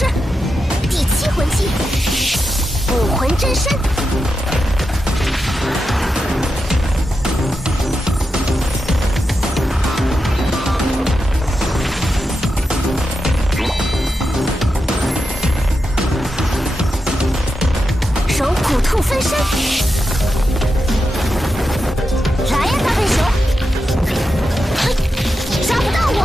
式，第7魂技武魂真身。手骨兔分身，来呀，大笨熊！嘿，抓不到我！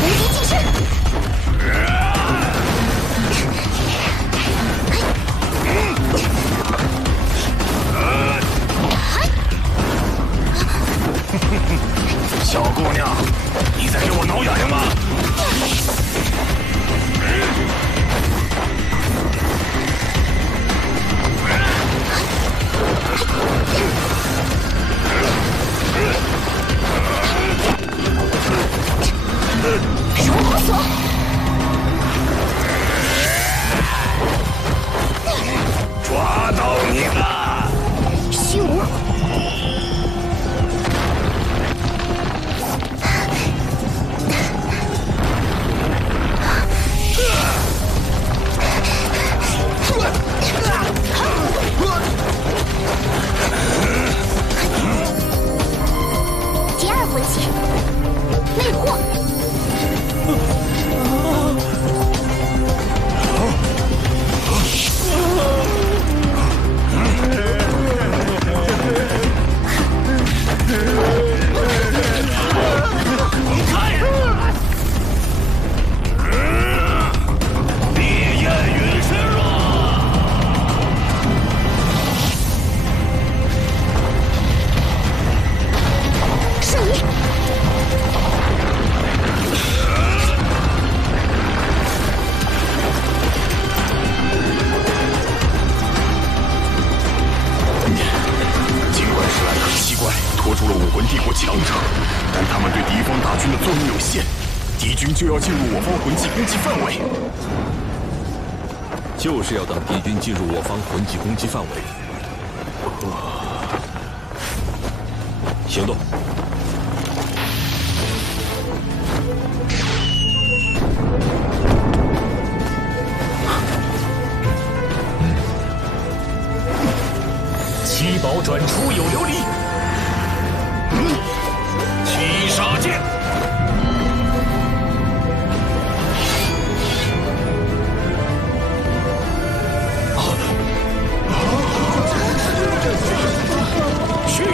无敌近身！小姑娘，你在给我挠痒痒吗？如我所，抓到你了！虚无。第2魂技魅惑。拖住了武魂帝国强者，但他们对敌方大军的作用有限，敌军就要进入我方魂技攻击范围。就是要等敌军进入我方魂技攻击范围。行动！七宝转出有琉璃。七杀剑，去！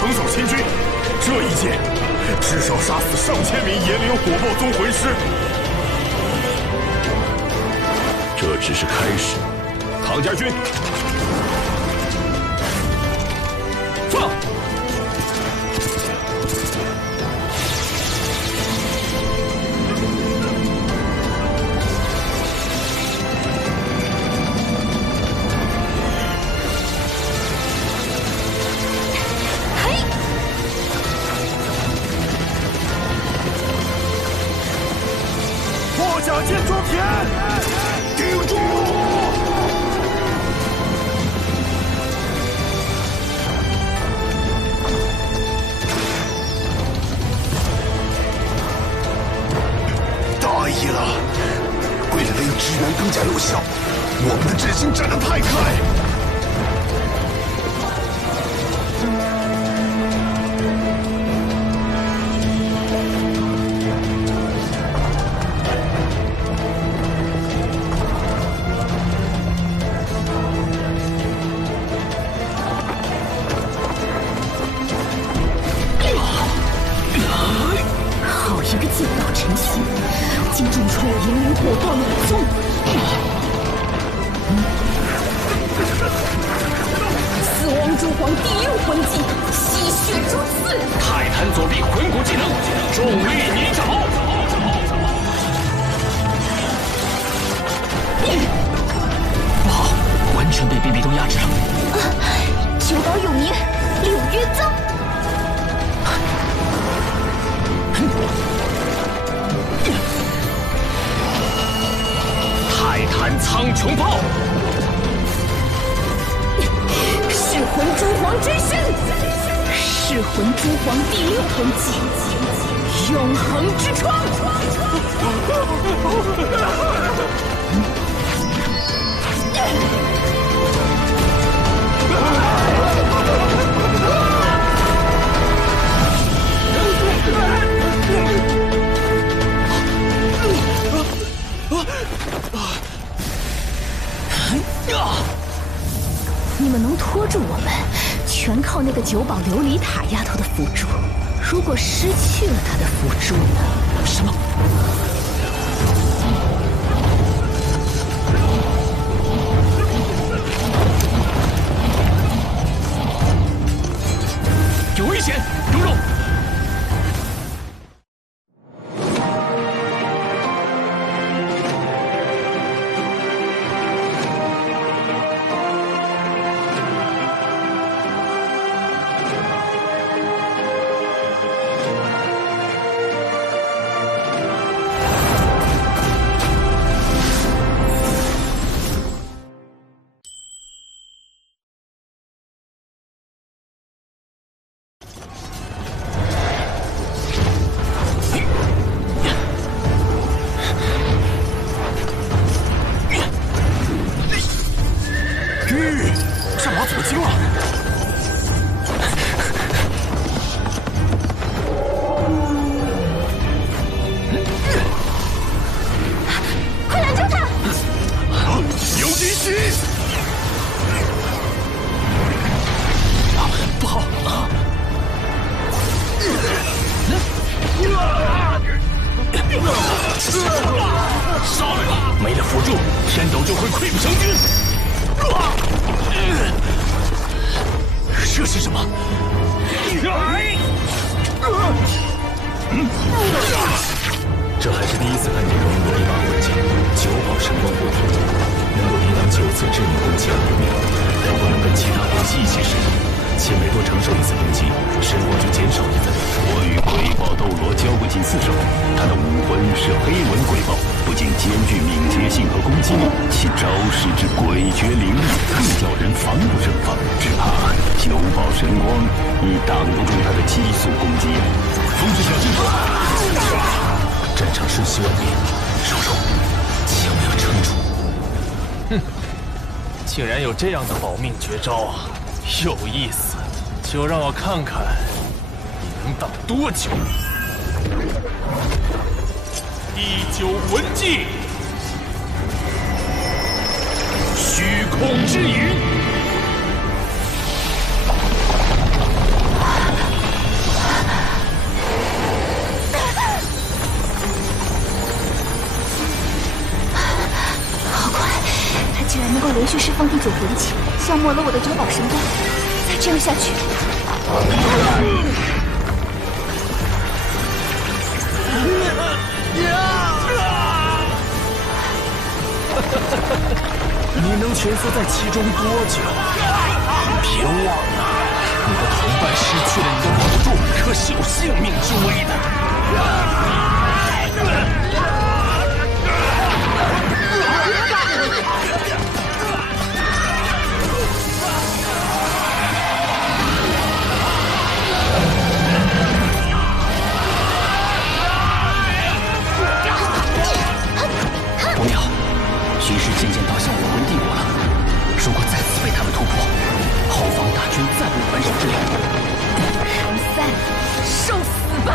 横扫千军，这一剑至少杀死上千名炎灵火爆宗魂师。这只是开始，唐家军，放！假剑装填，顶住！大意了，为了令支援更加有效，我们的阵型站得太开。一个剑道晨曦，竟种出了炎灵火爆冷宗。皇第6魂技吸血诛刺。泰坦左臂魂骨技能重力泥沼。不好，完全被BB都压制了。九宝有名，柳约宗。泰坦苍穹炮。噬魂蛛皇真身，噬魂蛛皇第6魂技，永恒之窗。你们能拖住我们，全靠那个九宝琉璃塔丫头的辅助。如果失去了她的辅助呢？什么？有危险！蓉蓉。战马左京了！快来救他！有敌袭！不好！杀了他！没了辅助，天斗就会溃不成军。这是什么？这还是第一次看见荣荣的第8魂技九宝神光护体，能够抵挡9次致命攻击而不灭，但不能跟其他魂技一起使用。且每多承受1次攻击，神光就减少1分。我与鬼豹斗罗交过几次手，他的武魂是黑纹鬼豹，不仅兼具敏捷性和攻击力，其招式之诡谲凌厉，更叫人防不胜防。只怕九宝神光已挡不住他的激素攻击。风之小心！战场瞬息万变，蓉蓉，千万要撑住！哼，竟然有这样的保命绝招啊！有意思，就让我看看你能挡多久。第9魂技，虚空之云。好快，他居然能够连续释放第9魂技，消磨了我的九宝神光。再这样下去，你能蜷缩在其中多久？别忘了，你的同伴失去了你的辅助，可是有性命之危的。不妙，局势渐渐倒向我魂帝国了。如果再次被他们突破，后方大军再无还手之力。唐三，受死吧！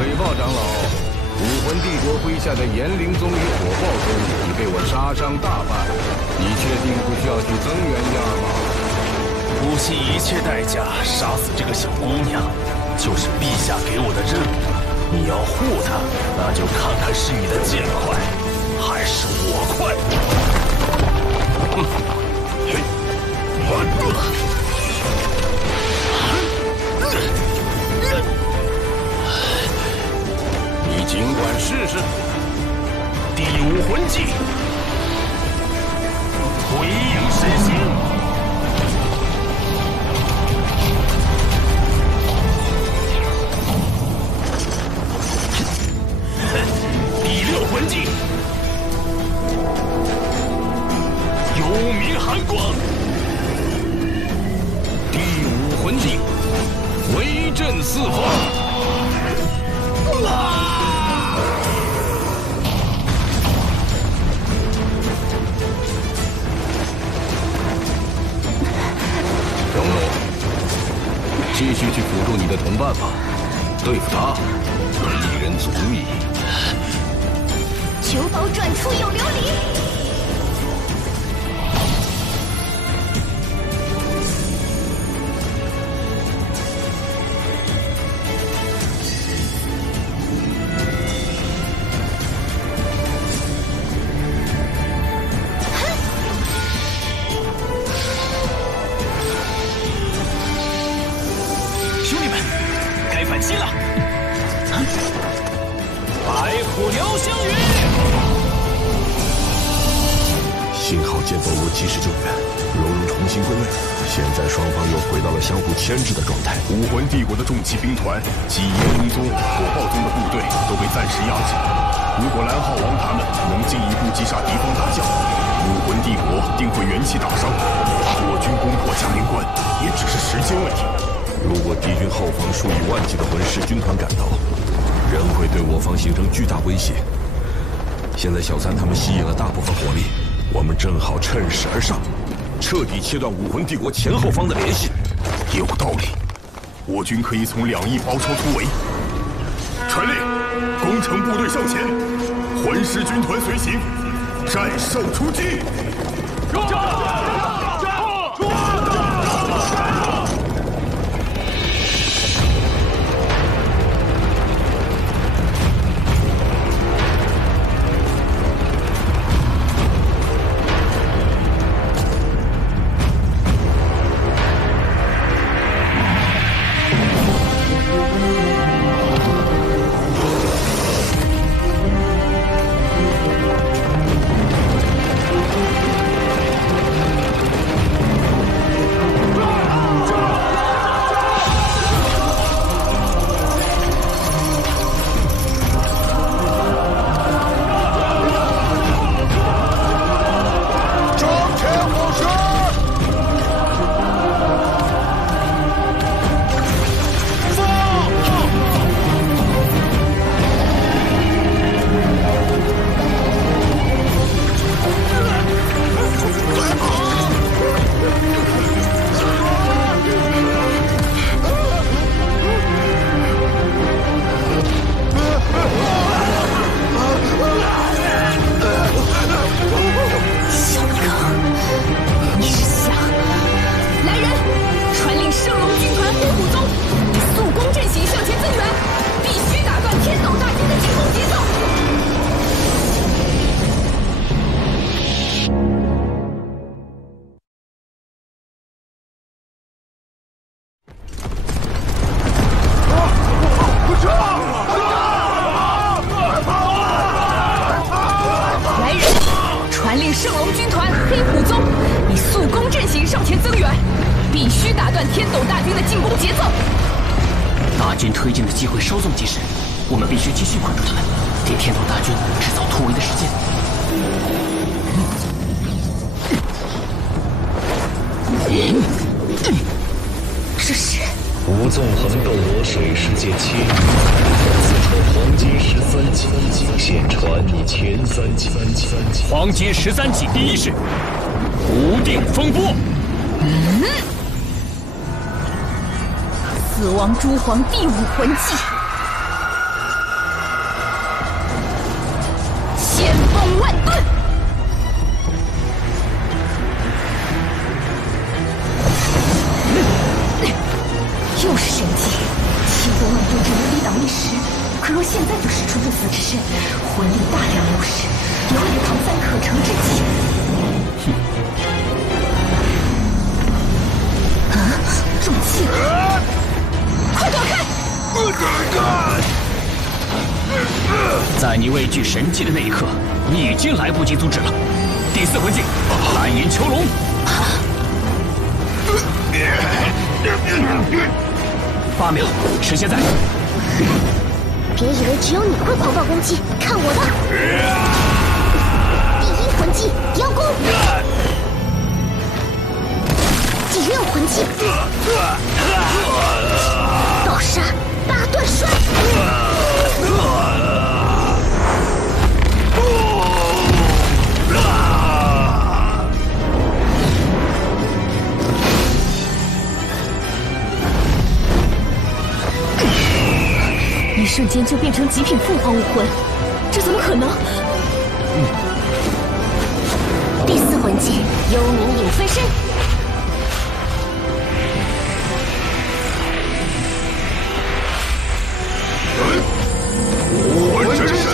鬼豹长老，武魂帝国麾下的炎灵宗与火爆宗已被我杀伤大半，你确定不需要去增援一二吗？不惜一切代价杀死这个小姑娘，就是陛下给我的任务。你要护她，那就看看是你的剑快，还是我快。哼，嘿，你尽管试试。第五魂技，鬼影身形。第六魂技，幽冥寒光。第五魂技，威震四方。荣禄，继续去辅助你的同伴吧，对付他，一人足矣。九宝转出有琉璃。兄弟们，该反击了！白虎燎香云。幸好剑斗罗及时救援，柔柔重新归位。现在双方又回到了相互牵制的状态。武魂帝国的重骑兵团及炎灵宗、火爆宗的部队都被暂时压制。如果蓝浩王他们能进一步击杀敌方大将，武魂帝国定会元气大伤。我军攻破嘉陵关也只是时间问题。如果敌军后方数以万计的魂师军团赶到，仍会对我方形成巨大威胁。现在小三他们吸引了大部分火力，我们正好趁势而上，彻底切断武魂帝国前后方的联系。有道理，我军可以从两翼包抄突围。传令，攻城部队向前，魂师军团随行，战胜出击。军推进的机会稍纵即逝，我们必须继续关注他们，给天斗大军制造突围的时间。这是吴纵横斗罗水世界7，自创黄金13级，现传你前3级。黄金13级第一式，无定风波。死亡蛛皇第5魂技，剑锋万盾。又是神技，千锋万盾只能抵挡一时，可若现在就使出不死之身，魂力大量流失，也会有唐三可乘之机。中气了！快躲开！在你畏惧神技的那一刻，你已经来不及阻止了。第四魂技，蓝银囚笼。8秒，时间在。别以为只有你会狂暴攻击，看我的！第一魂技，雕弓。第六魂技，倒杀八段摔。一瞬间就变成极品凤凰武魂，这怎么可能？第四魂技，幽冥影分身。武魂真身，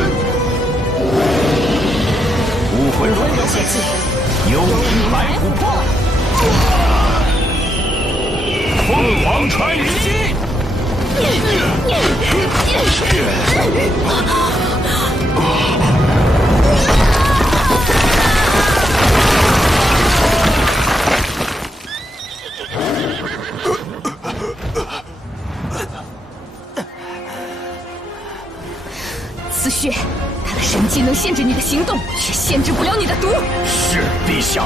武魂合技，幽冥白虎破，凤凰穿云击。此血，他的神技能限制你的行动，却限制不了你的毒。是陛下。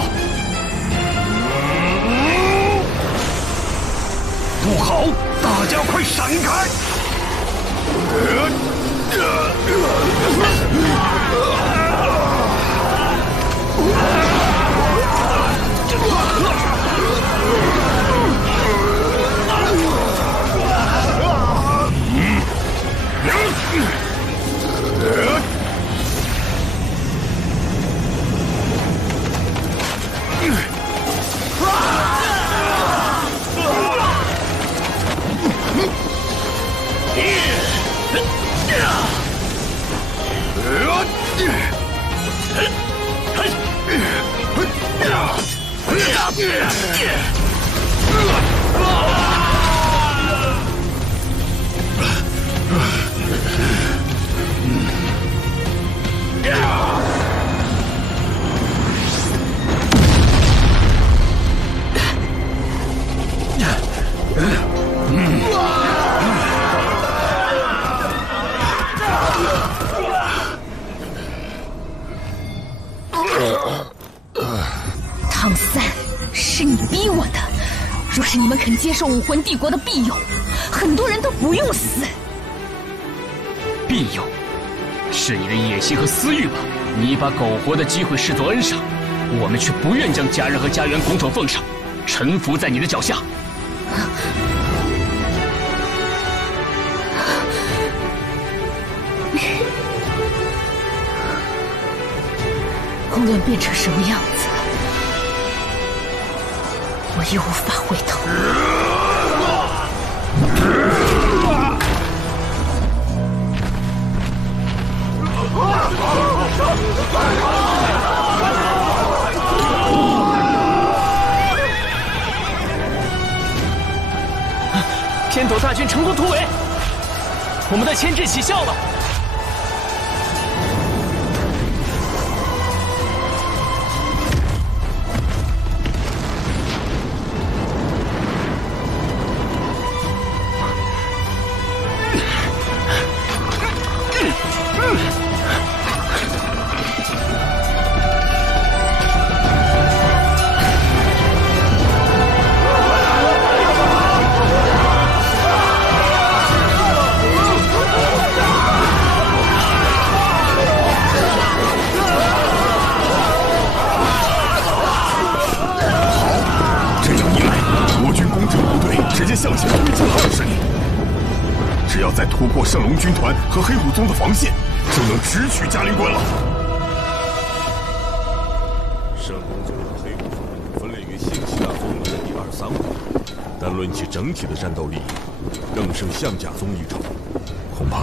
不好，大家快闪开！唐三，是你逼我的。若是你们肯接受武魂帝国的庇佑，很多人都不用死。庇佑，是你的野心和私欲吧？你把苟活的机会视作恩赏，我们却不愿将家人和家园拱手奉上，臣服在你的脚下。无论变成什么样子，我也无法回头。天斗大军成功突围，我们的牵制起效了。向前推进了20里，只要再突破圣龙军团和黑虎宗的防线，就能直取嘉陵关了。散伙，但论起整体的战斗力，更胜象甲宗一筹。恐怕……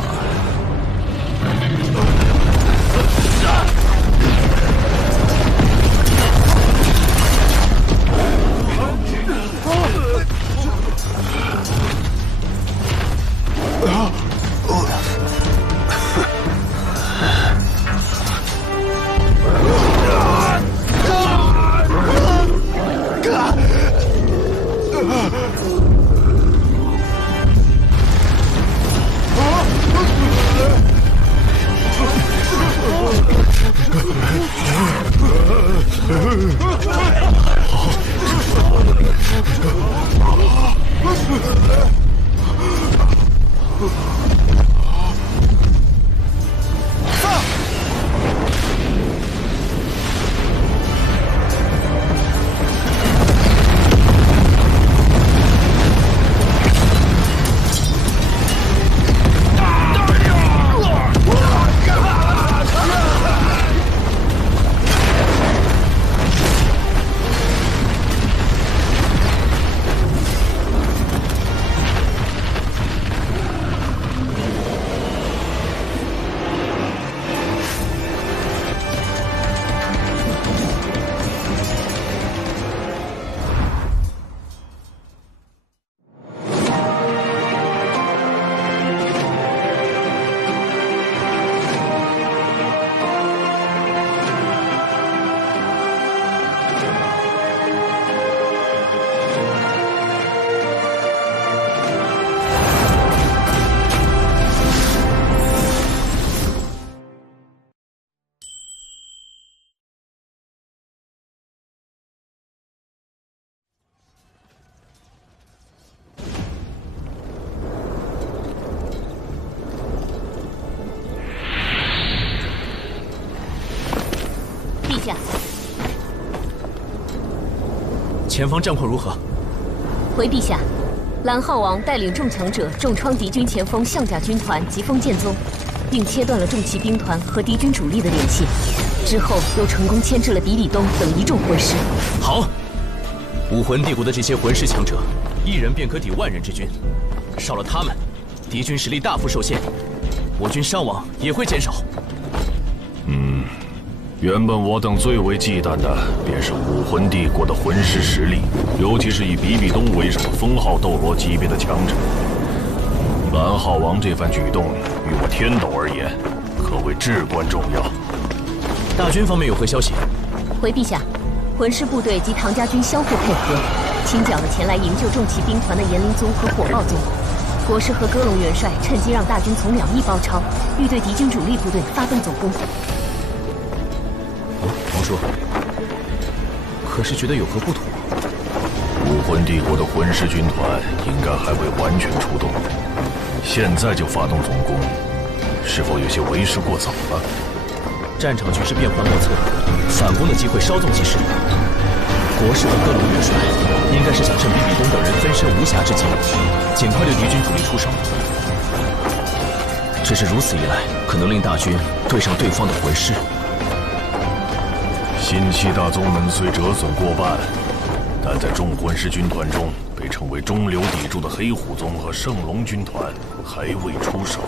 前方战况如何？回陛下，蓝浩王带领众强者重创敌军前锋象甲军团及封建宗，并切断了重骑兵团和敌军主力的联系。之后又成功牵制了比比东等一众魂师。好，武魂帝国的这些魂师强者，一人便可抵万人之军，少了他们，敌军实力大幅受限，我军伤亡也会减少。原本我等最为忌惮的便是武魂帝国的魂师实力，尤其是以比比东为首的封号斗罗级别的强者。蓝浩王这番举动，于我天斗而言，可谓至关重要。大军方面有何消息？回陛下，魂师部队及唐家军相互配合，清剿了前来营救重骑兵团的炎灵宗和火爆宗。国师和戈隆元帅趁机让大军从2翼包抄，欲对敌军主力部队发动总攻。王叔，可是觉得有何不妥？武魂帝国的魂师军团应该还未完全出动，现在就发动总攻，是否有些为时过早了？战场局势变幻莫测，反攻的机会稍纵即逝。国师和各路元帅应该是想趁比比东等人分身无暇之际，尽快对敌军主力出手。只是如此一来，可能令大军对上对方的魂师。新7大宗门虽折损过半，但在众魂师军团中，被称为中流砥柱的黑虎宗和圣龙军团还未出手。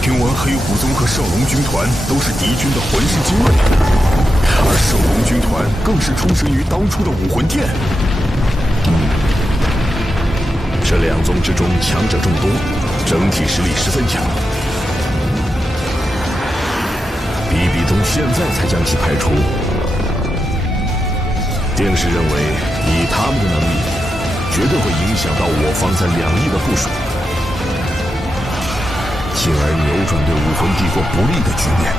听闻黑虎宗和圣龙军团都是敌军的魂师精锐，而圣龙军团更是出身于当初的武魂殿。这2宗之中强者众多，整体实力十分强。比比东现在才将其排除，定是认为以他们的能力，绝对会影响到我方在2翼的部署，进而扭转对武魂帝国不利的局面。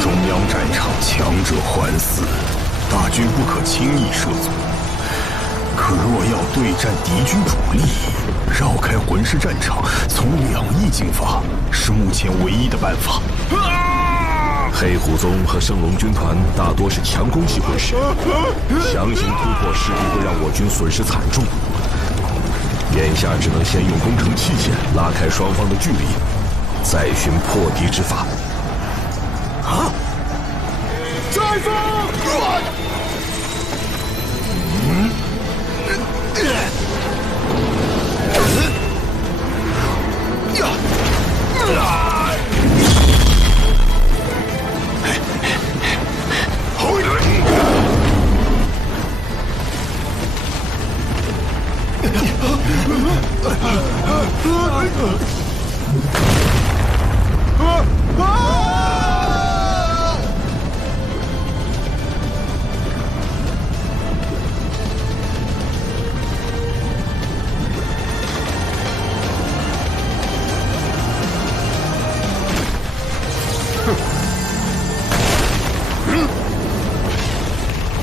中央战场强者环伺，大军不可轻易涉足。可若要对战敌军主力，绕开魂师战场，从2翼进发，是目前唯一的办法。黑虎宗和圣龙军团大多是强攻系魂师，强行突破势必会让我军损失惨重。眼下只能先用攻城器械拉开双方的距离，再寻破敌之法。啊！再锋！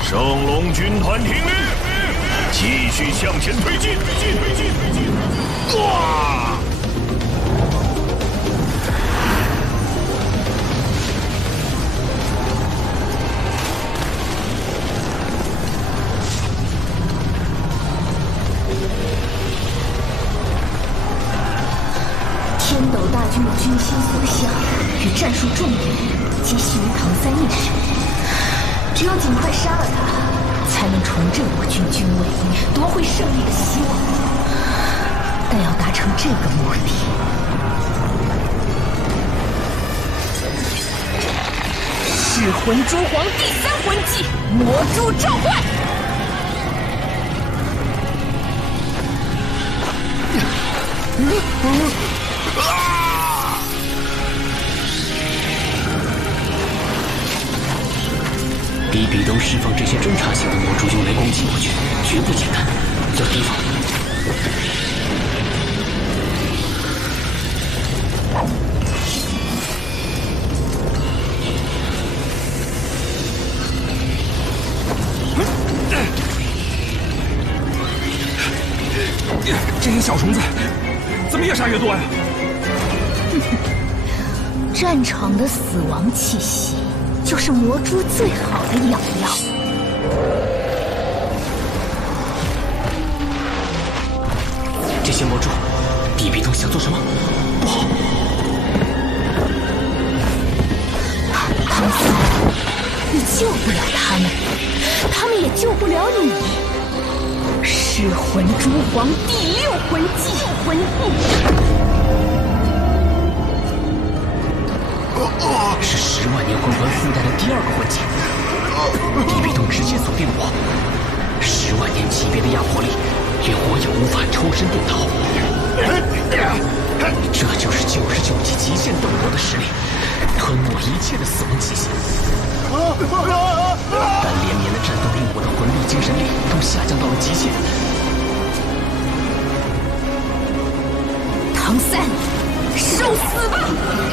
圣龙军团听令，继续向前推进！哇！天斗大军的军心所向与战术重点皆系于唐三一身。只有尽快杀了他，才能重振我军军威，夺回胜利的希望。但要达成这个目的，噬魂蛛皇第3魂技魔蛛召唤。比比东释放这些侦察型的魔蛛用来攻击我军，绝不简单，要提防。这些小虫子怎么越杀越多呀？战场的死亡气息，就是魔蛛最好的养料。这些魔蛛，比比东想做什么？不好！唐三，你救不了他们，他们也救不了你。噬魂蛛皇第6魂技魂是10万年魂环附带的第2个魂技。比比东直接锁定我，10万年级别的压迫力，连我也无法抽身遁逃。这就是99级极限斗罗的实力，吞没一切的死亡气息。但连绵的战斗令我的魂力、精神力都下降到了极限。唐三，受死吧！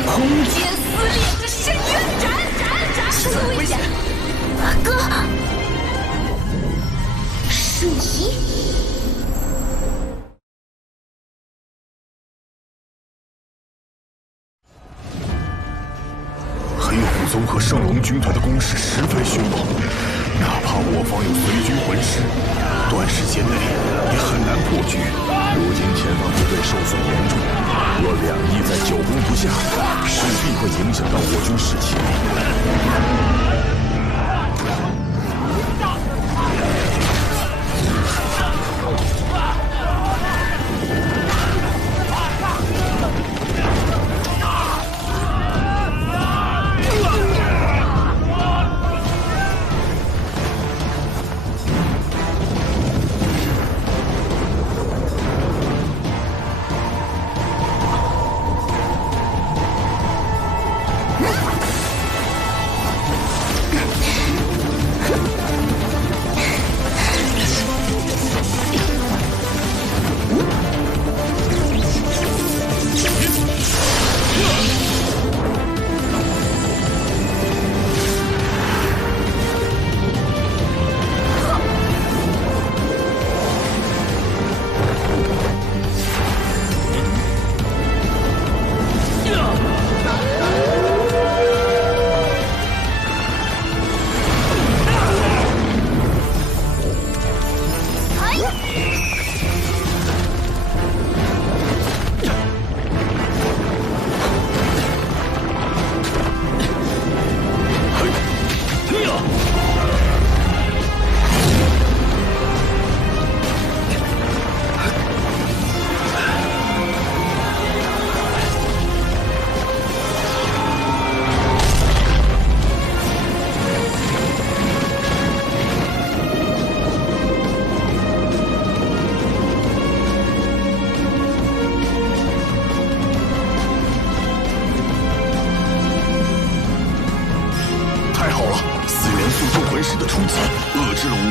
空间撕裂之深渊斩！这么危险！哥，瞬移。黑虎宗和圣龙军团的攻势十分凶猛，哪怕我方有随军魂师，短时间内也很难破局。如今前方部队受损严重，若2翼再久攻不下，势必会影响到我军士气。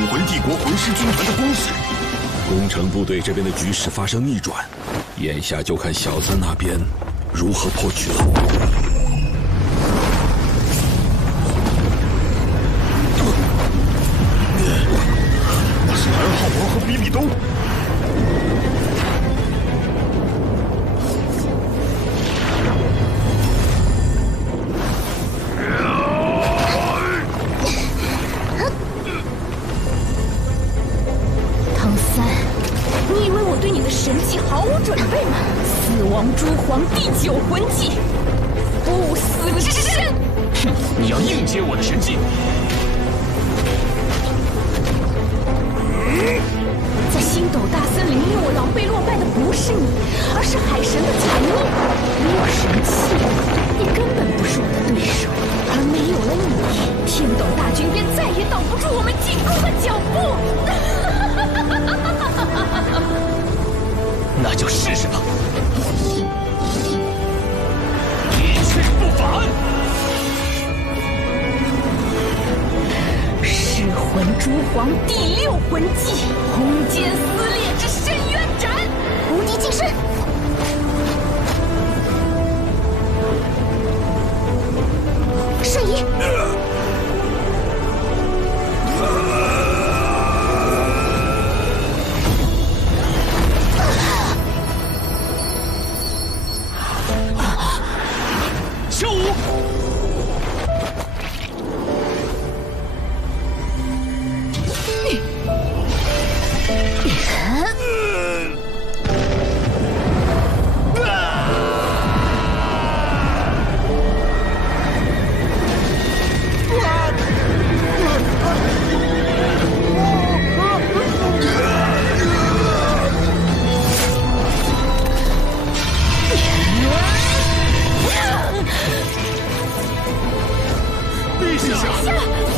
魂帝国魂师军团的攻势。攻城部队这边的局势发生逆转，眼下就看小三那边如何破局了。那是蓝浩王和比比东。神器毫无准备吗？死亡蛛皇第9魂技，不死之身。哼，你要硬接我的神技？在星斗大森林令我狼狈落败的不是你，而是海神的残念。没有神器，你根本不是我的对手。而没有了你，天斗大军便再也挡不住我们进攻的脚步。那就试试吧，一去不返。噬魂蛛皇第6魂技，空间撕裂之深渊斩，无敌近身。瞬移。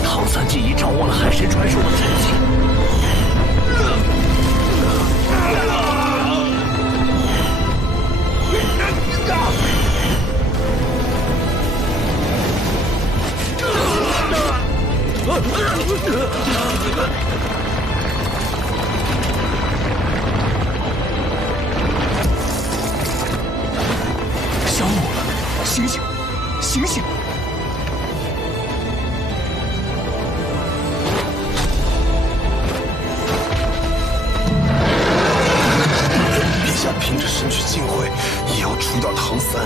唐三竟已掌握了海神传授的神技。小五，醒醒，醒醒！凭着神躯尽毁，也要除掉唐三。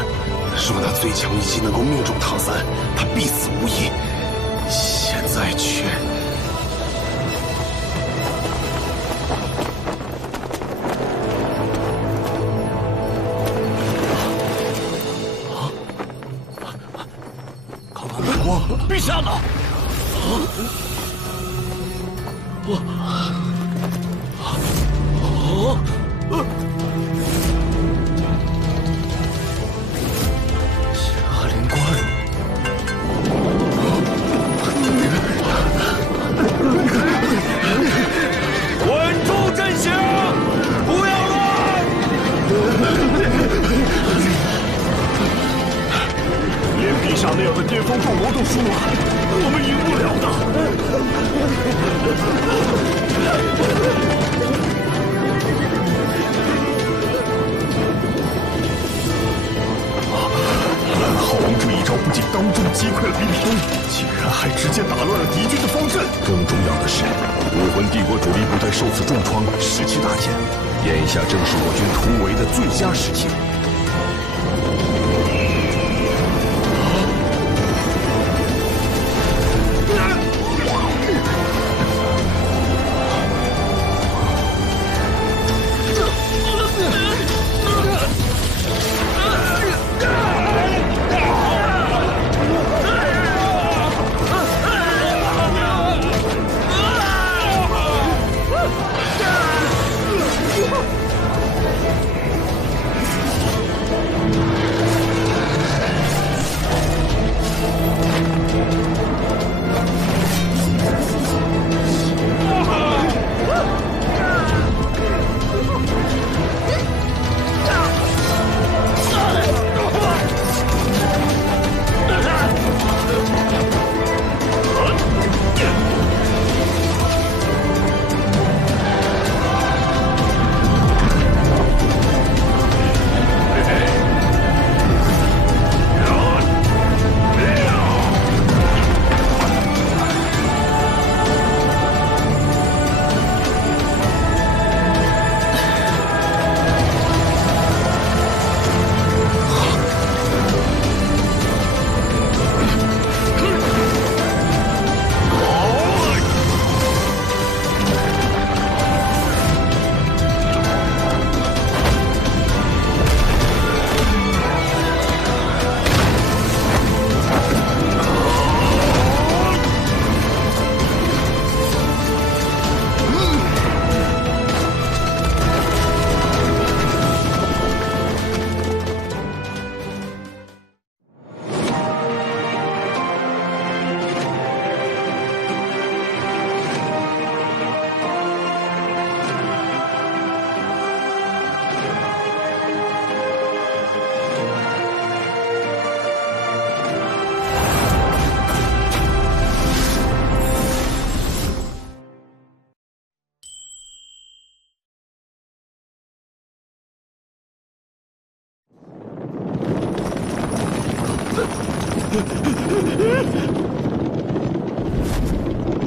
若那最强一击能够命中唐三，他必死无疑。现在却……康康大王，陛下呢？嘉陵关，稳住阵型，不要乱！连陛下那样的巅峰众魔都输了，我们赢不了的。浩王这一招不仅当众击溃了比比东，竟然还直接打乱了敌军的方阵。更重要的是，武魂帝国主力部队受此重创，士气大减。眼下正是我军突围的最佳时机。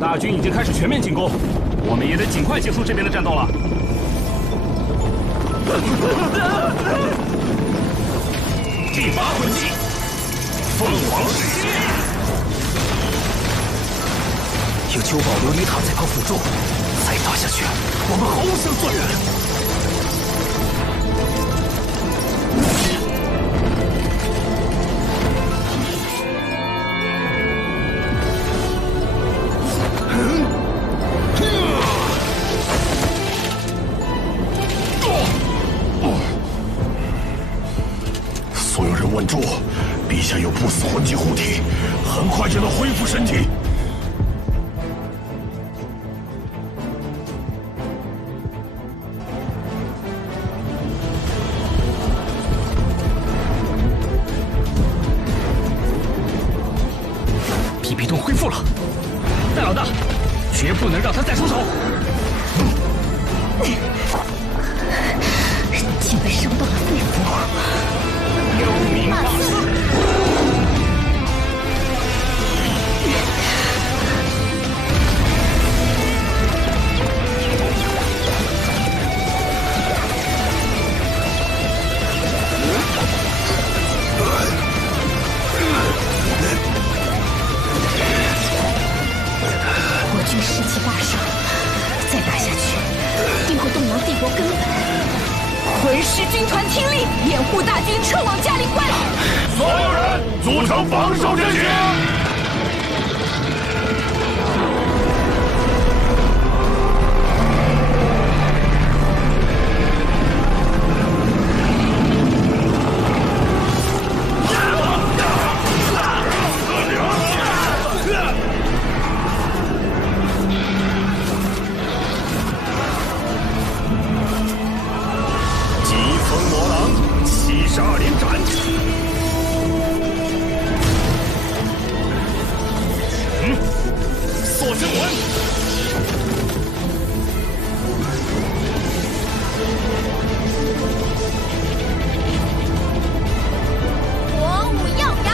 大军已经开始全面进攻，我们也得尽快结束这边的战斗了。第8魂技，凤凰石阶。有九宝琉璃塔在旁辅助，再打下去，我们毫无胜算。所有人稳住，陛下有不死魂技护体，很快就能恢复身体。皮皮盾恢复了，戴老大，绝不能让他再出手。竟被伤到了肺腑。幽冥法师，国军士气大伤，再打下去，定会动摇帝国根本。魂师军团听令，掩护大军撤往嘉陵关。所有人组成防守阵型。杀灵斩！塑身魂！火舞耀阳！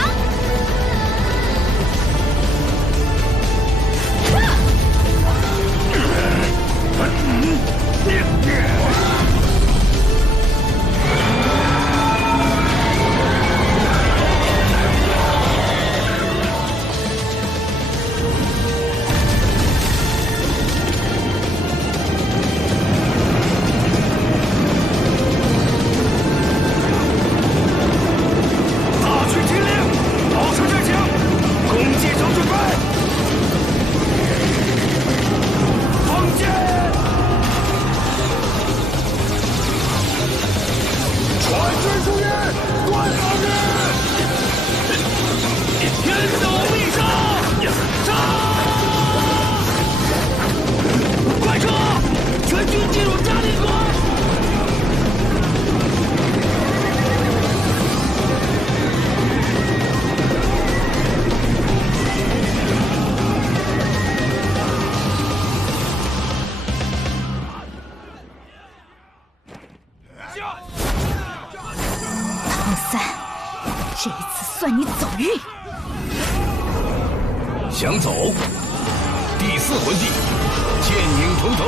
这一次算你走运。想走？第4魂技，剑影重头。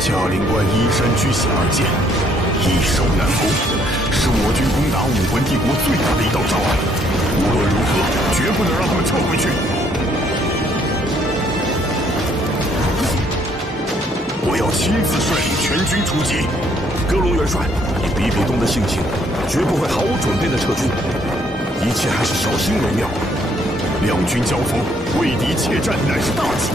嘉陵关依山居险而建，易守难攻，是我军攻打武魂帝国最大的一道障碍。无论如何，绝不能让他们撤回去。我要亲自率领全军出击。格隆元帅，以比比东的性情，绝不会毫无准备的撤军，一切还是小心为妙。两军交锋，为敌怯战乃是大忌。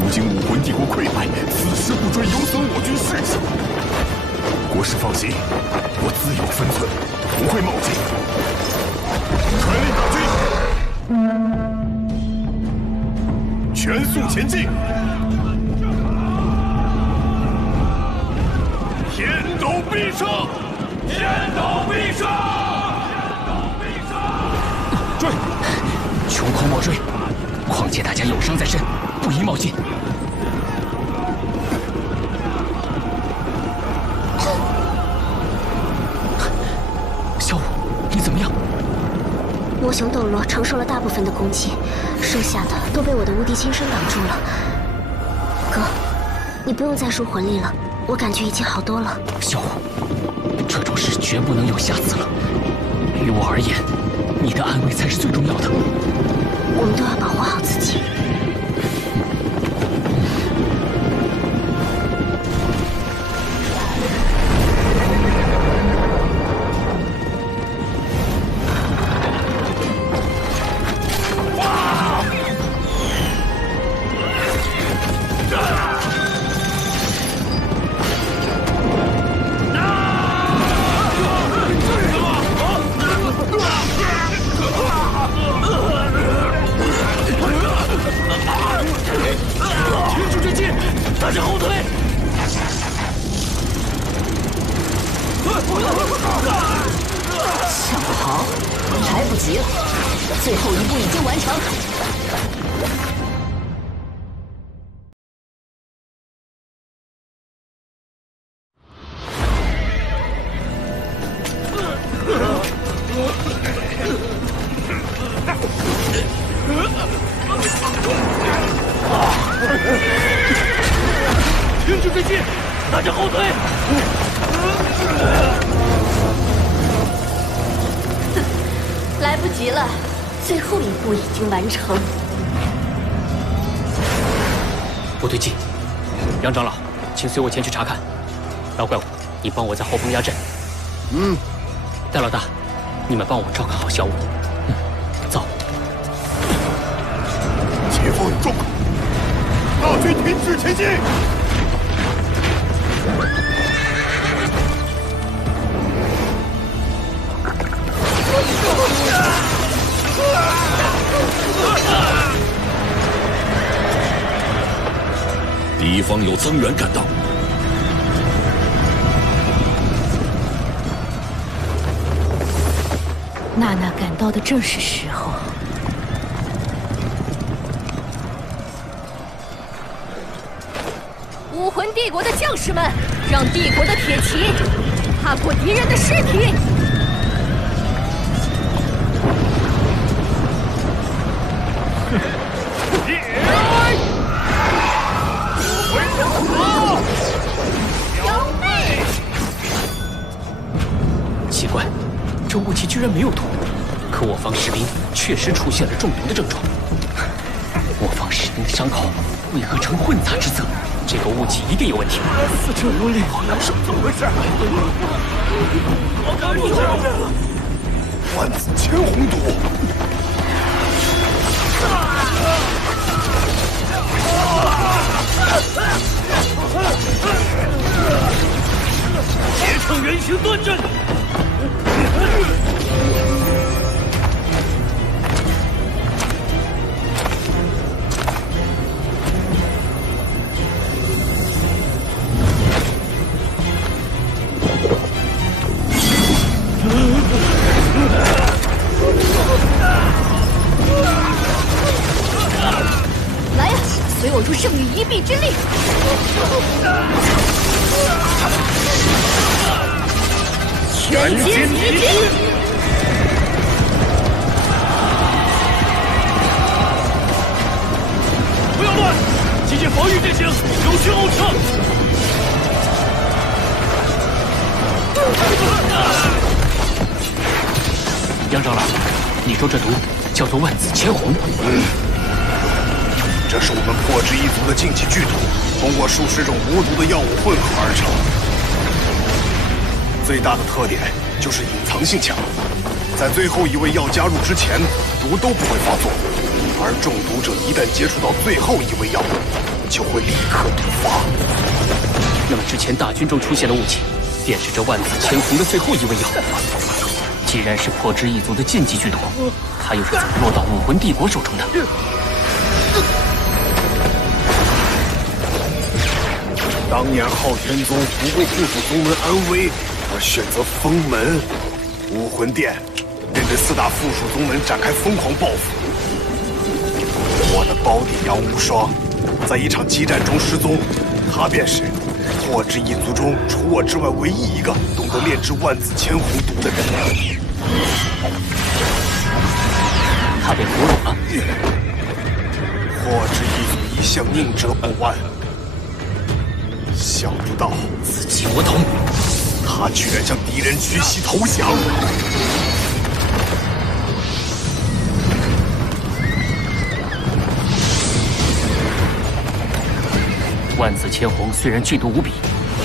如今武魂帝国溃败，此时不追，有损我军士气。国师放心，我自有分寸，不会冒进。传令大军，全速前进！天斗必胜！天斗必胜！追！穷寇莫追！况且大家有伤在身，不宜冒进。小五，你怎么样？魔熊斗罗承受了大部分的攻击，剩下的都被我的无敌轻身挡住了。哥，你不用再输魂力了，我感觉已经好多了。小五，这种事绝不能有下次了。于我而言，你的安危才是最重要的。我们都要保护好自己。大家后退！小豪，来不及了，最后一步已经完成。停止追击！大家后退！来不及了，最后一步已经完成。不对劲，杨长老，请随我前去查看。老怪物，你帮我在后方压阵。戴老大，你们帮我照看好小五。走。前方有状况，大军停止前进！敌方有增援赶到。娜娜赶到的正是时候。武魂帝国的将士们，让帝国的铁骑踏过敌人的尸体。奇怪，这雾气居然没有毒，可我方士兵确实出现了中毒的症状。我方士兵的伤口为何呈混杂之色？这个雾气一定有问题。四彻如灵，是怎么回事？我刚入这了，万紫千红毒。结成圆形盾阵。来呀，随我入圣女一臂之力！全歼敌兵！不要乱，集结防御阵型，有去后撤。杨长老，你说这毒叫做万紫千红？这是我们破之一族的禁忌剧毒，通过数十种无毒的药物混合而成。最大的特点就是隐藏性强，在最后一味药加入之前，毒都不会发作，而中毒者一旦接触到最后一味药，就会立刻毒发。那么之前大军中出现的雾气，便是这万紫千红的最后一味药。既然是破之一族的禁忌剧毒，它又是怎么落到武魂帝国手中的？当年昊天宗不顾附属宗门安危而选择封门，武魂殿便对4大附属宗门展开疯狂报复。我的胞弟杨无双在一场激战中失踪，他便是破之一族中除我之外唯一一个懂得炼制万紫千红毒的人。他被俘虏了。破之一族一向宁折不弯，想不到自己我统，他居然向敌人屈膝投降。万紫千红虽然剧毒无比，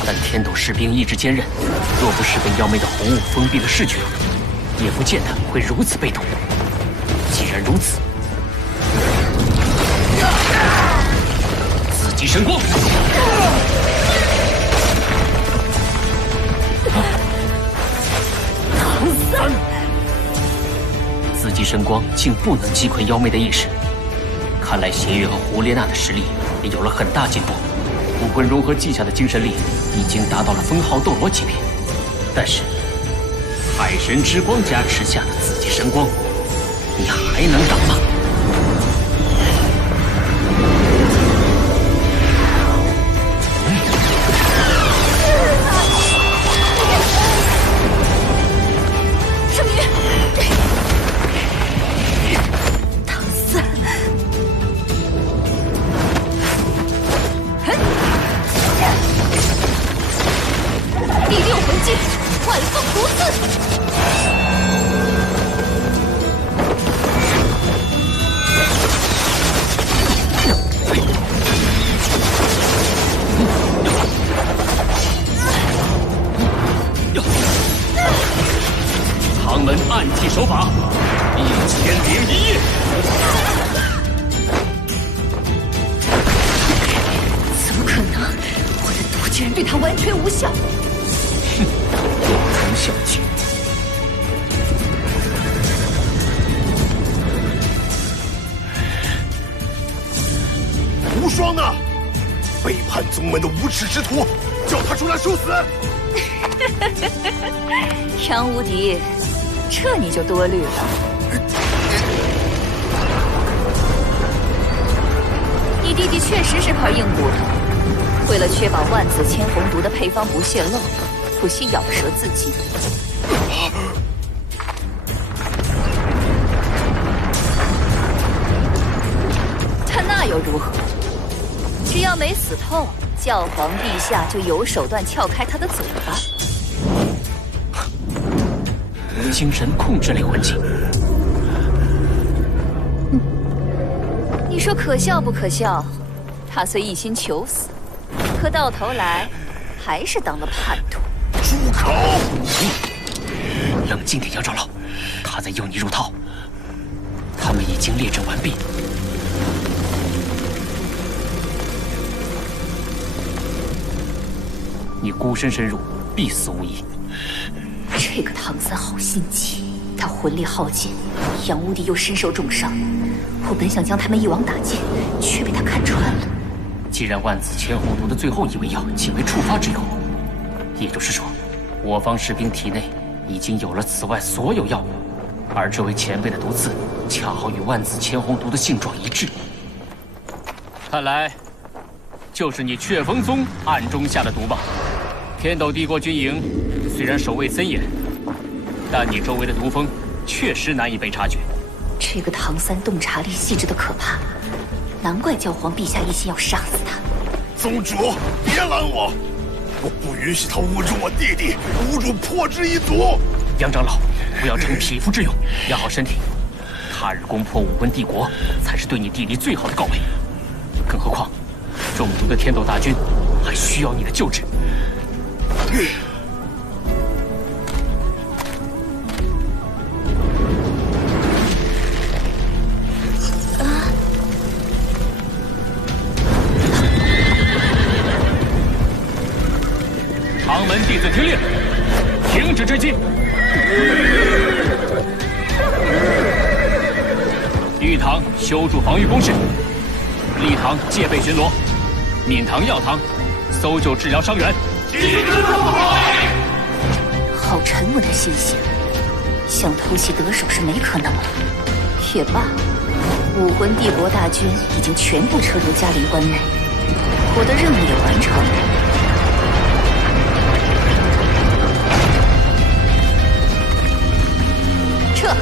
但天斗士兵意志坚韧，若不是被妖媚的红雾封闭了视觉，也不见得会如此被动。既然如此，紫极神光！唐三，紫极神光竟不能击溃妖媚的意识，看来邪月和胡列娜的实力也有了很大进步。武魂融合技下的精神力已经达到了封号斗罗级别，但是海神之光加持下的紫极神光，你还能挡吗？圣女，唐三，第6魂技，万凤毒刺。唐门暗器手法，1001夜。怎么可能？我的毒居然对他完全无效！哼，弱虫小技。无双呢？背叛宗门的无耻之徒，叫他出来受死！杨无敌，这你就多虑了。你弟弟确实是块硬骨头，为了确保万紫千红毒的配方不泄露，不惜咬舌自尽。但那又如何？只要没死透，教皇陛下就有手段撬开他的嘴巴。精神控制类魂技，你说可笑不可笑？他虽一心求死，可到头来还是当了叛徒。住口！冷静点，杨长老，他在诱你入套。他们已经列阵完毕。你孤身深入，必死无疑。这个唐三好心机，他魂力耗尽，杨无敌又身受重伤。我本想将他们一网打尽，却被他看穿了。既然万紫千红毒的最后一味药仅为触发之用，也就是说，我方士兵体内已经有了此外所有药物，而这位前辈的毒刺恰好与万紫千红毒的性状一致。看来，就是你雀峰宗暗中下的毒吧？天斗帝国军营虽然守卫森严，但你周围的毒风确实难以被察觉。这个唐三洞察力细致的可怕，难怪教皇陛下一心要杀死他。宗主，别拦我！我不允许他侮辱我弟弟，侮辱破之一族！杨长老，不要逞匹夫之勇，养好身体。他日攻破武魂帝国，才是对你弟弟最好的告慰。更何况，中毒的天斗大军还需要你的救治。长门弟子听令，停止追击。玉堂修筑防御工事，立堂戒备巡逻，闵堂、药堂搜救治疗伤员。好沉稳的信息，想偷袭得手是没可能了。也罢，武魂帝国大军已经全部撤入嘉陵关内，我的任务也完成了。撤！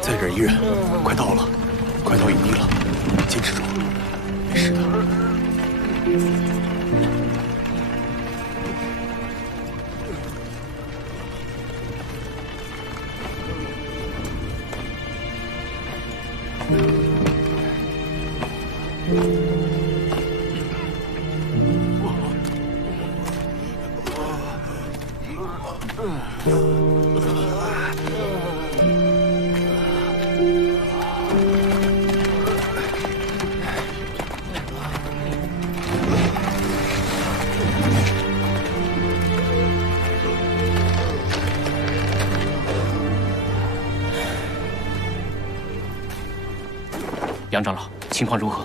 再忍一忍，快到了，快到营地了，坚持住，没事的。杨长老，情况如何？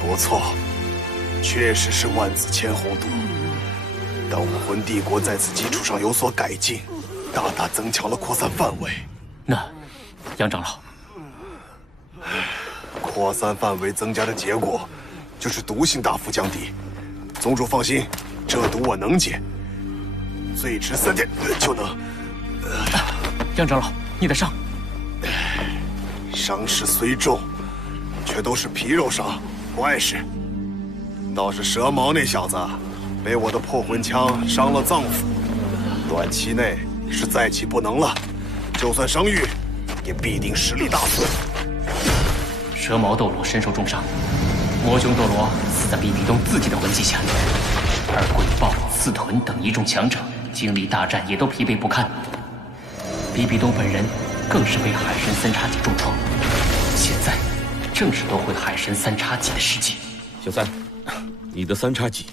不错，确实是万紫千红毒。但武魂帝国在此基础上有所改进，大大增强了扩散范围。那，杨长老，扩散范围增加的结果，就是毒性大幅降低。宗主放心，这毒我能解，最迟3天就能。杨长老，你的伤？伤势虽重，却都是皮肉伤，不碍事。倒是蛇矛那小子，被我的破魂枪伤了脏腑，短期内是再起不能了。就算伤愈，也必定实力大损。蛇矛斗罗身受重伤，魔凶斗罗死在比比东自己的魂技下，而鬼豹、刺豚等一众强者经历大战也都疲惫不堪。比比东本人更是被海神三叉戟重创，现在正是夺回海神三叉戟的时机。小三，你的三叉戟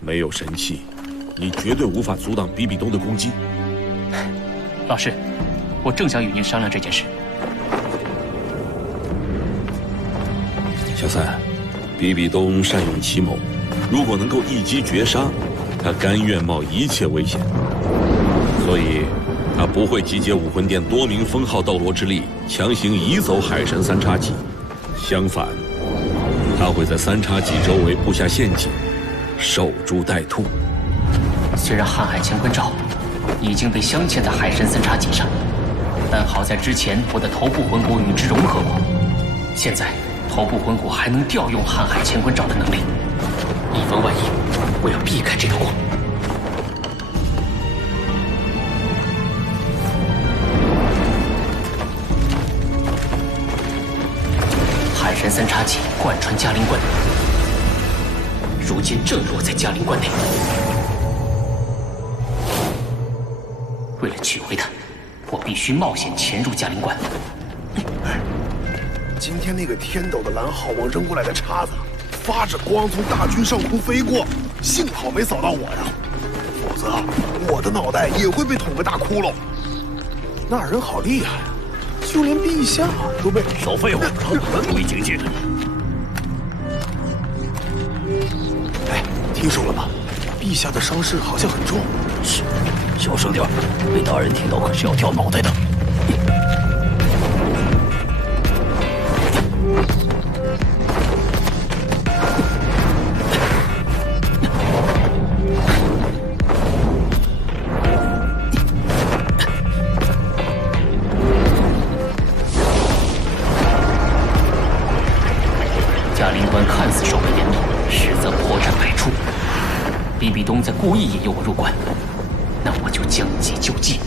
没有神器，你绝对无法阻挡比比东的攻击。老师，我正想与您商量这件事。小三，比比东善用奇谋，如果能够一击绝杀，他甘愿冒一切危险，所以他不会集结武魂殿多名封号斗罗之力，强行移走海神三叉戟。相反，他会在三叉戟周围布下陷阱，守株待兔。虽然瀚海乾坤罩已经被镶嵌在海神三叉戟上，但好在之前我的头部魂骨与之融合过，现在头部魂骨还能调用瀚海乾坤罩的能力。以防万一，我要避开这道光。海神三叉戟贯穿嘉陵关，如今正落在嘉陵关内。为了取回它，我必须冒险潜入嘉陵关。今天那个天斗的蓝浩王扔过来的叉子，发着光从大军上空飞过，幸好没扫到我呀，否子，我的脑袋也会被捅个大窟窿。那人好厉害，就连陛下都被……少废话，注意警戒。哎，听说了吗？陛下的伤势好像很重。是，小声点，被大人听到可是要掉脑袋的。嘉陵关看似守备严密，实则破绽百出。比比东在故意引诱我入关，那我就将计就计。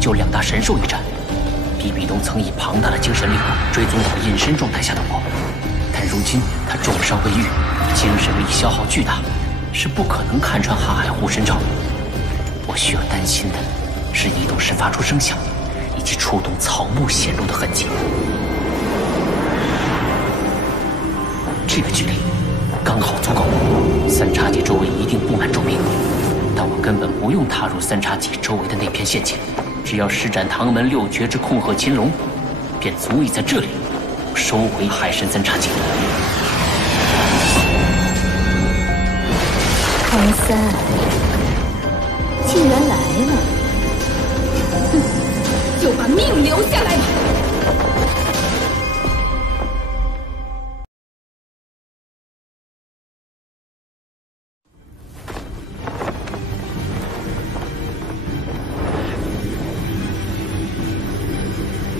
就2大神兽一战，比比东曾以庞大的精神力追踪到隐身状态下的我，但如今他重伤未愈，精神力消耗巨大，是不可能看穿瀚海护身罩。我需要担心的是移动时发出声响，以及触动草木显露的痕迹。这个距离刚好足够，三叉戟周围一定布满重兵，但我根本不用踏入三叉戟周围的那片陷阱。只要施展唐门6绝之控鹤擒龙，便足以在这里收回海神三叉戟。唐三，既然来了，就把命留下来吧。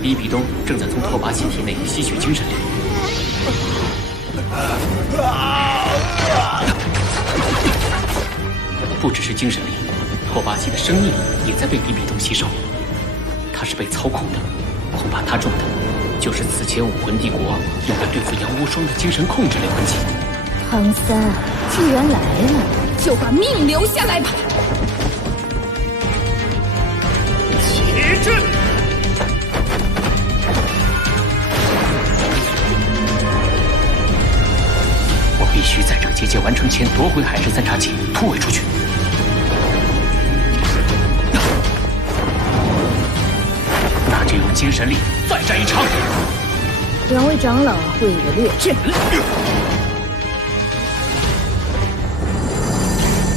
比比东正在从拓跋希体内吸取精神力，不只是精神力，拓跋希的生命力也在被比比东吸收。他是被操控的，恐怕他中的就是此前武魂帝国用来对付杨无双的精神控制类魂技。唐三，既然来了，就把命留下来吧。起阵！必须在这个结界完成前夺回海神三叉戟，突围出去。那就用精神力再战一场。2位长老为我列阵。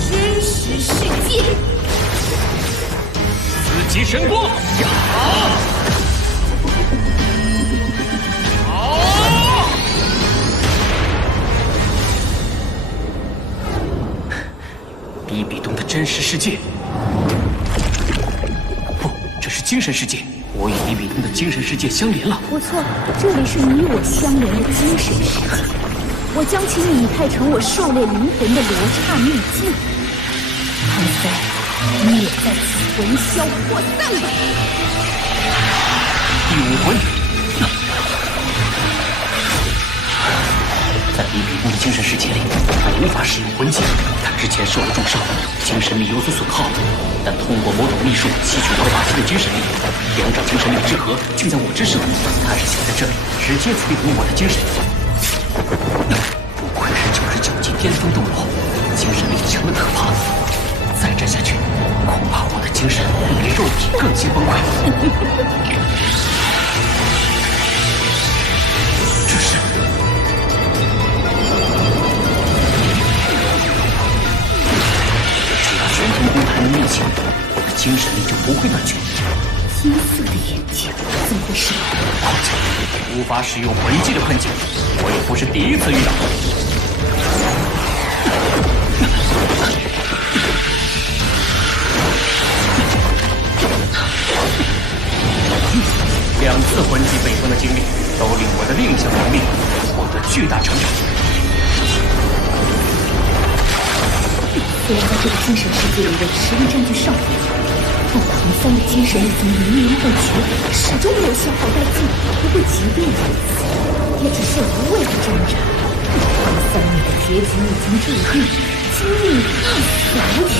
真实世界，四级神光！比比东的真实世界，不，这是精神世界。我与比比东的精神世界相连了。不错，这里是你我相连的精神世界。我将其拟态成我狩猎灵魂的罗刹秘境。唐三，你也在此魂消魄散吧。第5魂。在比比东的精神世界里，我无法使用魂技。他之前受了重伤，精神力有所损耗，但通过某种秘术吸取拓跋希的精神力，2掌精神力之和均在我之上。他是想在这里直接摧毁我的精神。不愧是99级巅峰斗罗，精神力强得可怕。再战下去，恐怕我的精神比肉体更加崩溃。这是。玄天宫还能运行，我的精神力就不会断绝。金色的眼睛，怎么回事？况且无法使用魂技的困境，我也不是第一次遇到。2次魂技被封的经历，都令我的另一项能力获得巨大成长。虽然在这个精神世界里维持力占据上风，但唐三的精神力从源源不绝，始终没有消耗殆尽。不过即便如此，也只是无谓的挣扎。唐三你的绝技已经注定，今日必死无疑。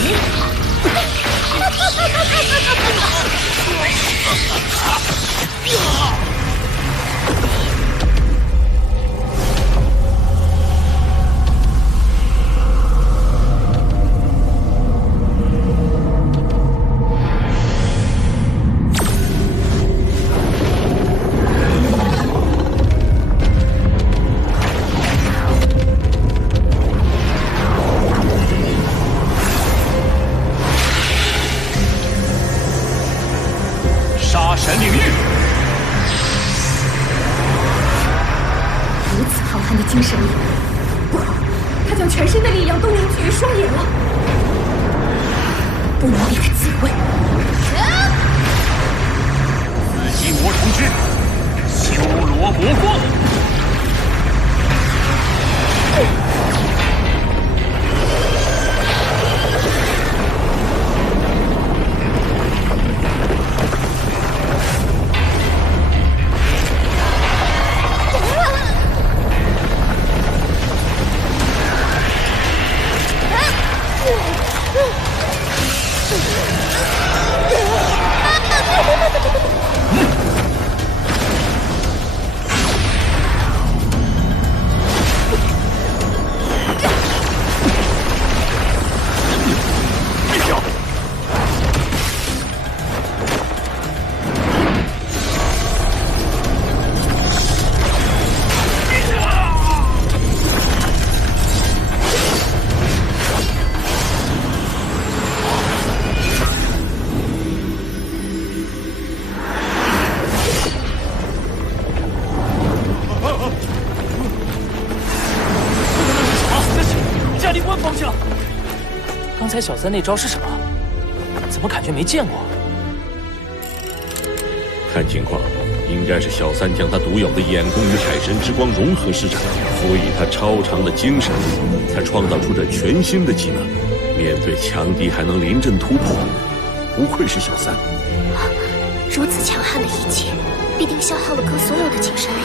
杀神领域，如此浩瀚的精神力，不好，他将全身的力量都凝聚于双眼了，不能给他机会。紫金魔虫之修罗魔光。刚才小三那招是什么？怎么感觉没见过？看情况，应该是小三将他独有的眼功与海神之光融合施展，所以他超长的精神力才创造出这全新的技能。面对强敌还能临阵突破，不愧是小三。如此强悍的一击，必定消耗了哥所有的精神力。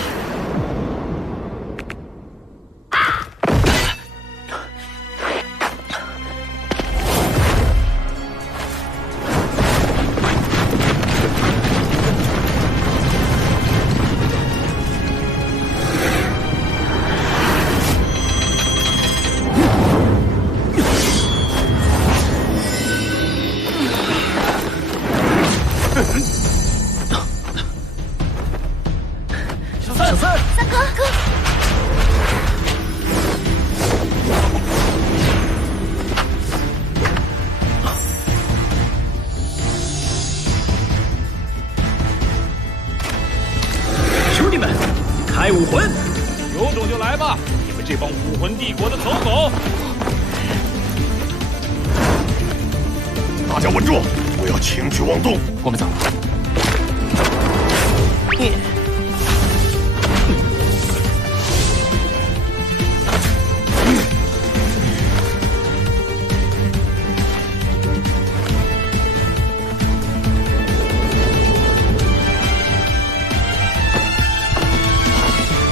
开武魂，有种就来吧！你们这帮武魂帝国的走狗！大家稳住，不要轻举妄动。我们走。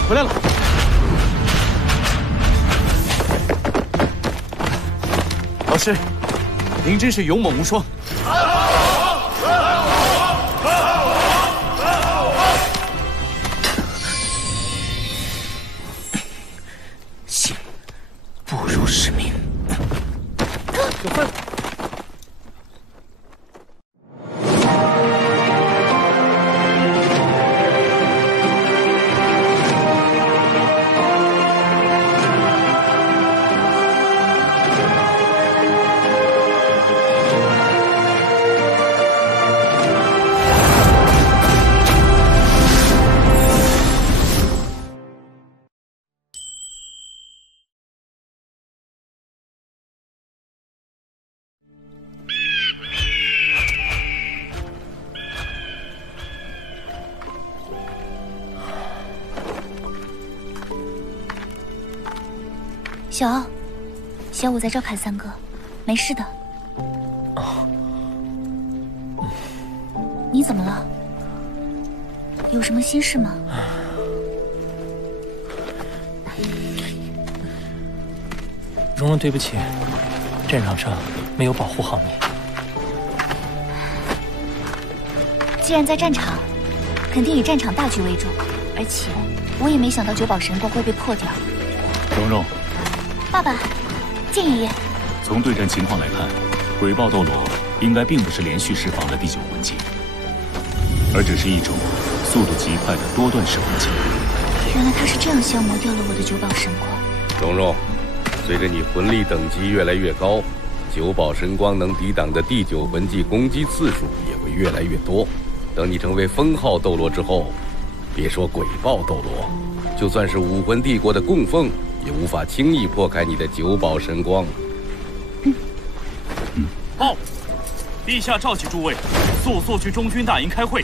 回来了。老师，您真是勇猛无双。信不如使命。小三。小奥，小五在这儿砍三哥，没事的。你怎么了？有什么心事吗？蓉蓉，对不起，战场上没有保护好你。既然在战场，肯定以战场大局为重，而且我也没想到九宝神光会被破掉。蓉蓉，爸爸，见爷爷。从对战情况来看，鬼豹斗罗应该并不是连续释放的第9魂技，而只是一种速度极快的多段式魂技。原来他是这样消磨掉了我的九宝神光。蓉蓉，随着你魂力等级越来越高，九宝神光能抵挡的第9魂技攻击次数也会越来越多。等你成为封号斗罗之后，别说鬼豹斗罗，就算是武魂帝国的供奉，也无法轻易破开你的九宝神光。报，陛下召集诸位，速速去中军大营开会。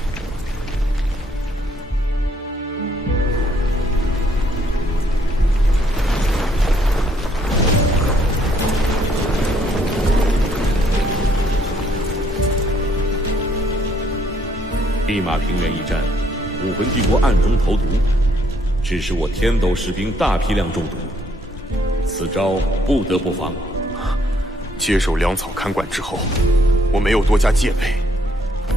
立马平原一战，武魂帝国暗中投毒，致使我天斗士兵大批量中毒，此招不得不防。接手粮草看管之后，我没有多加戒备，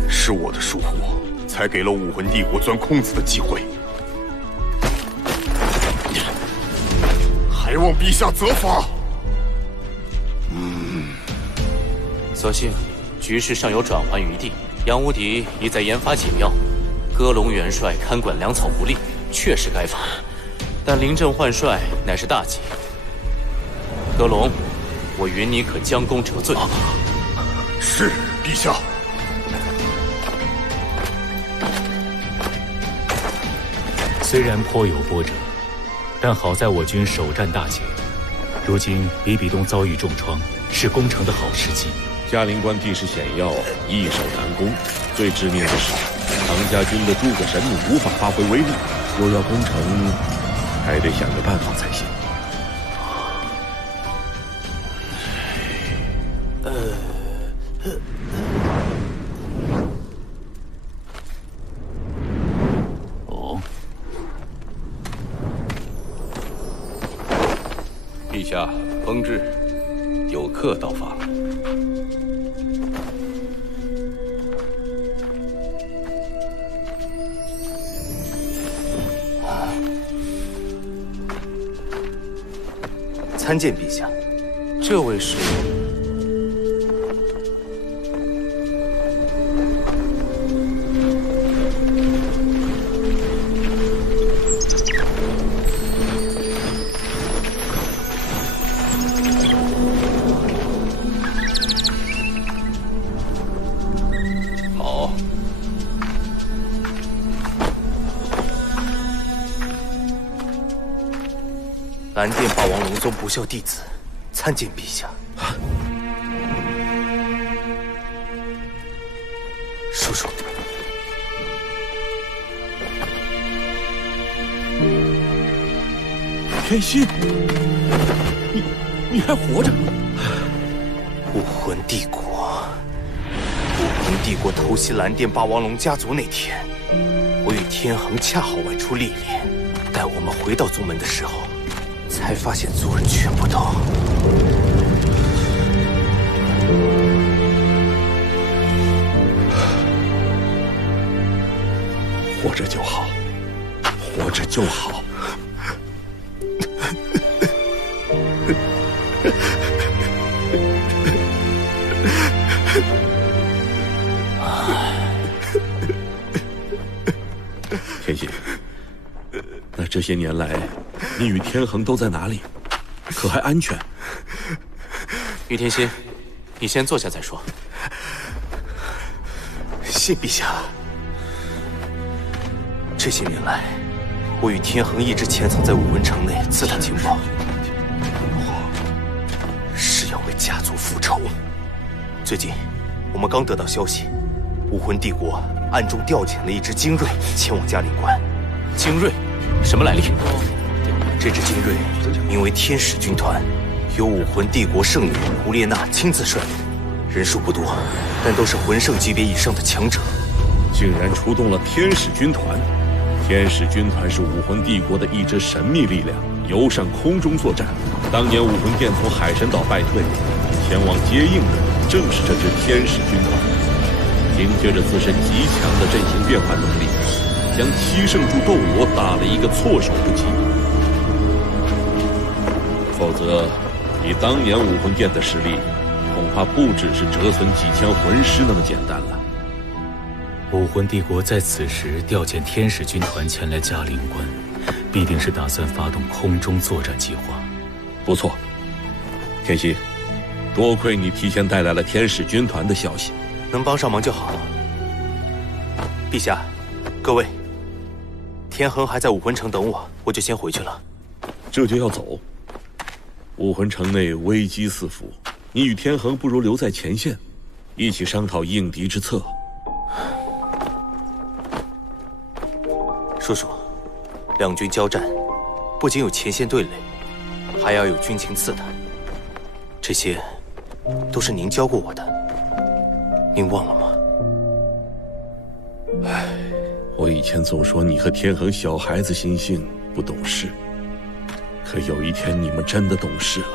是我的疏忽，才给了武魂帝国钻空子的机会，还望陛下责罚。所幸局势尚有转圜余地，杨无敌已在研发解药。戈隆元帅看管粮草不力，确实该罚，但临阵换帅乃是大忌。戈隆，我允你可将功折罪。是，陛下。虽然颇有波折，但好在我军首战大捷。如今比比东遭遇重创，是攻城的好时机。嘉陵关地势险要，易守难攻。最致命的是，唐家军的诸葛神弩无法发挥威力，若要攻城，还得想个办法才行。哦，陛下，烹制，有客到访。参见陛下，这位是？好。蓝电霸王龙宗不孝弟子，参见陛下。叔叔，天心，你还活着？武魂帝国，武魂帝国偷袭蓝电霸王龙家族那天，我与天恒恰好外出历练。待我们回到宗门的时候，才发现族人全部都……活着就好，活着就好。天心，那这些年来，你与天恒都在哪里？可还安全？于天心，你先坐下再说。谢陛下。这些年来，我与天恒一直潜藏在武魂城内刺探情报，是要为家族复仇。最近，我们刚得到消息，武魂帝国暗中调遣了一支精锐前往嘉陵关。精锐，什么来历？这支精锐名为天使军团，由武魂帝国圣女胡列娜亲自率领，人数不多，但都是魂圣级别以上的强者。竟然出动了天使军团。天使军团是武魂帝国的一支神秘力量，游上空中作战。当年武魂殿从海神岛败退，前往接应的正是这支天使军团。凭借着自身极强的阵型变换能力，将七圣柱斗罗打了一个措手不及。否则，以当年武魂殿的实力，恐怕不只是折损几千魂师那么简单了。武魂帝国在此时调遣天使军团前来嘉陵关，必定是打算发动空中作战计划。不错，天曦，多亏你提前带来了天使军团的消息，能帮上忙就好。陛下，各位，天恒还在武魂城等我，我就先回去了。这就要走？武魂城内危机四伏，你与天恒不如留在前线，一起商讨应敌之策。叔叔，两军交战，不仅有前线对垒，还要有军情刺探，这些都是您教过我的，您忘了吗？唉，我以前总说你和天恒小孩子心性，不懂事，可有一天你们真的懂事了，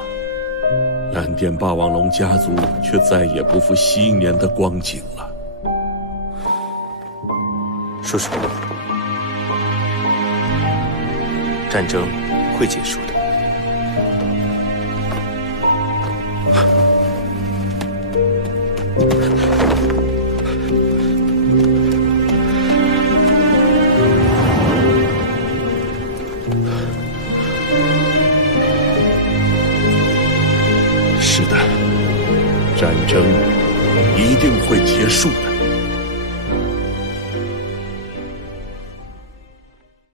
蓝电霸王龙家族却再也不复昔年的光景了。叔叔，战争会结束的。是的，战争一定会结束的。